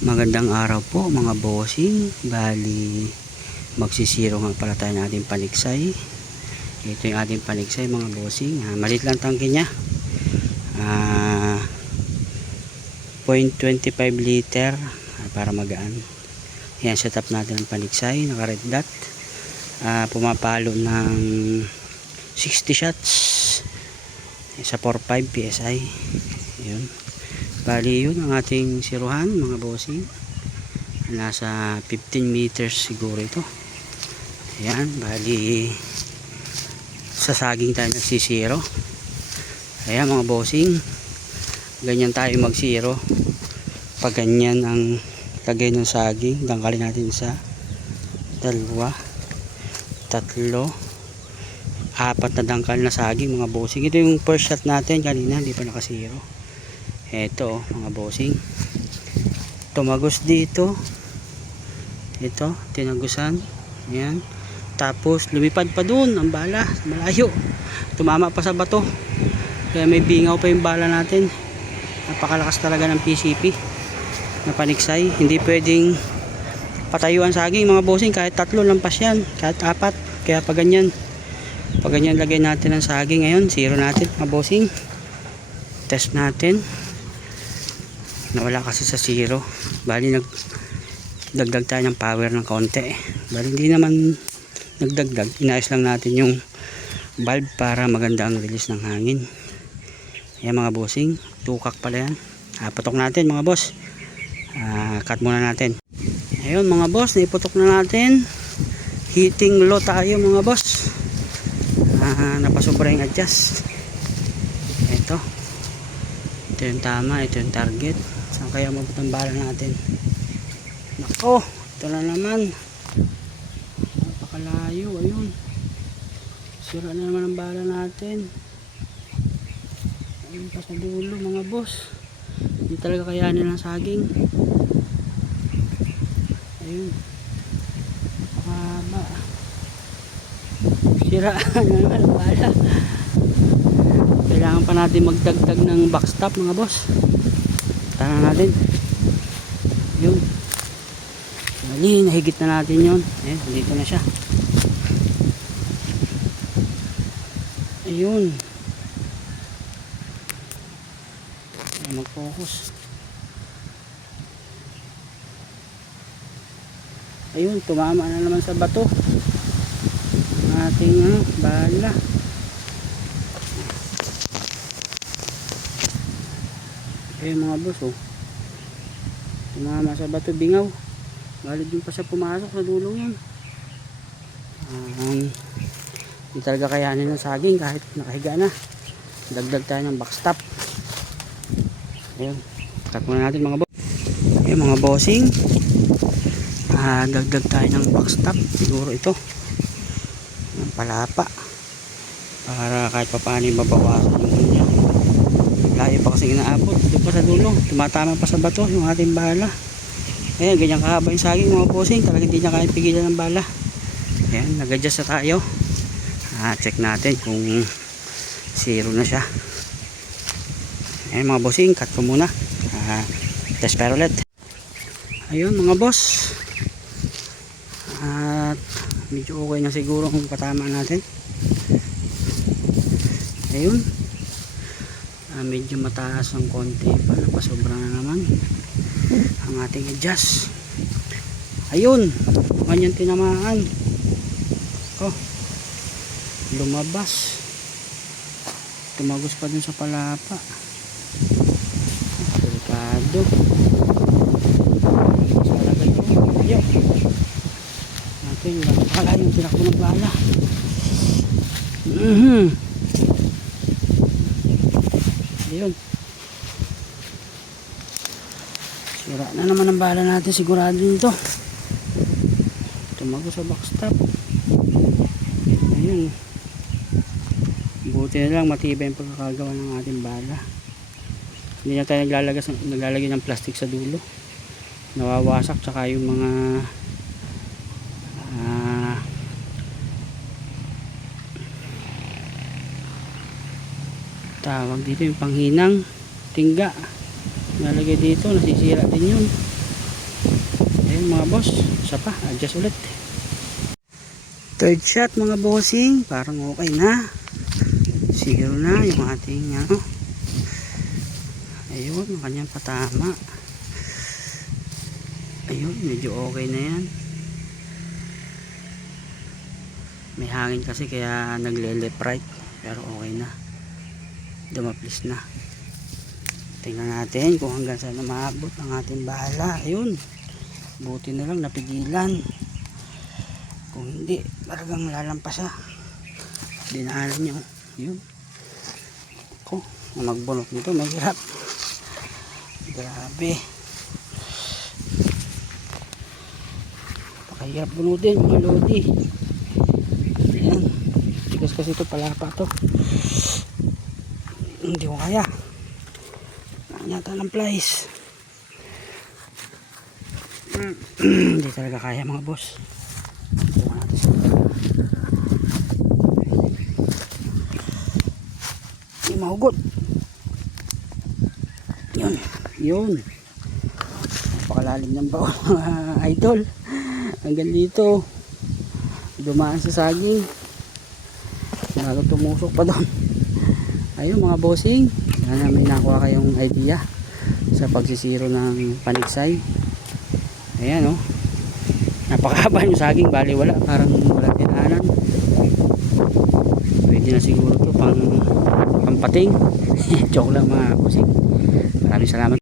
Magandang araw po mga bossing. Bali magsisiro nga pala tayo ng ating paniksay. Ito yung ating paniksay mga bossing. Maliit lang tangke nya, 0.25 liter para magaan. Yan, setup natin ang paniksay. Naka red dot, pumapalo ng 60 shots sa 4.5 PSI. Yun. Bali yun ang ating siruhan mga bossing. Nasa 15 meters siguro ito. Ayan, bali sa saging tayo nagsisiro. Ayan mga bossing, ganyan tayo magsiro. Pag ganyan ang lagay ng saging, dangkalin natin sa 2, 3, 4 na dangkal na saging mga bossing. Ito yung first shot natin kanina, hindi pa nakasiro. Ito mga bossing, tumagos dito, ito tinagusan, yan, tapos lumipad pa dun ang bala malayo, tumama pa sa bato, kaya may bingaw pa yung bala natin. Napakalakas talaga ng PCP na paniksay. Hindi pwedeng patayuan saging mga bossing, kahit 3 lampas yan, kahit 4. Kaya pag ganyan lagay natin ang saging. Ngayon zero natin mga bossing, test natin. Nawala kasi sa zero. Bali nagdagdag tayo ng power ng konti. Bali hindi naman nagdagdag, inayos lang natin yung valve para maganda ang release ng hangin. Ayan mga bossing, tukak pala yan. Patok natin mga boss. Cut muna natin. Ayun mga boss, naiputok na natin. Heating low tayo mga boss. Napasobra yung adjust. Ito yung tama, ito yung target. Saan kaya mabot ang bala natin? Nako, ito na naman. Napakalayo, ayun. Sira na naman ang bala natin. Ayun pa sa dulo mga boss. Hindi talaga kayanin ang saging. Ayun. Napakahaba. Sira na naman ang bala. Kailangan pa natin magdagdag ng backstop mga boss. Tara natin. Yun. Bali, nahigit na natin yun. Ayan, dito na siya. Ayun. Ayan, mag-focus. Ayun, tumama na naman sa bato ang ating bala. Ayun mga boss, oh. Tumama sa bato, bingaw. Bali din pa siya pumasok sa dulo yan. Hindi talaga kayanin ng saging kahit nakahiga na. Dagdag tayo ng backstop. Ayun, cut muna natin mga boss. Ayun mga bossing, dagdag tayo ng backstop. Siguro ito ng palapa para kahit papaano mabawasan yung ganyan. Layo pa kasi inaabot, doon pa sa dulo, tumatama pa sa bato yung ating bala. Ayan, ganyan kahaba yung saging mga bossing, talagang hindi niya kaya pigilan ng bala. Ayan, nag-adjust na tayo. Check natin kung zero na siya. Ayan mga bossing, cut ko muna. Test pero ulit. Ayun mga boss, at medyo okay na siguro kung patama natin. Ayun, medyo mataas ng konti pa, napasobra na naman ang ating adjust. Ayun, kanyang tinamaan. Lumabas, tumagos pa dun sa palapa. Delikado. Talaga yun natin, bakala yung tinakbo ng bala. Ayun, sira na naman ang bala natin sigurado nito. Tumago sa backstop. Ayun, buti na lang matibay yung pagkakagawa ng ating bala. Hindi na tayo naglalagay ng plastic sa dulo, nawawasak. Tsaka yung mga tawag dito, yung panghinang tingga nalagay dito, nasisira din yun. Ayun mga boss, isa pa, adjust ulit. Third shot mga bossing, parang okay na. Zero na yung ating ano. Ayun, ang kanyang patama. Ayun, medyo okay na yan. May hangin kasi kaya nagle-left right, pero okay na. Dumaplis na. Tingnan natin kung hanggang saan na maabot ang ating bala. Ayun, buti na lang napigilan. Kung hindi, talagang lalampas siya. Dinaanan niyo. Yun. Ako, magbunot nito, mahirap. Grabe. Pakahirap bunutin mga lodi. Ayan. Tigas kasi ito, palapa to. Hindi ko kaya. Yata ng plies. Hindi talaga kaya mga boss. Hindi mahugot. Yun. Yun. Napakalalim ng baon mga idol. Hanggang dito. Dumaan sa saging. Lalo tumusok pa doon. Ayun mga bossing. Sana may nakuha kayong idea sa pagsisiro ng paniksay. Ayan o. Napakahaba yung saging. Bali wala. Parang walang tinahanan. Pwede na siguro to pang pampating. Joke lang mga bossing. Maraming salamat.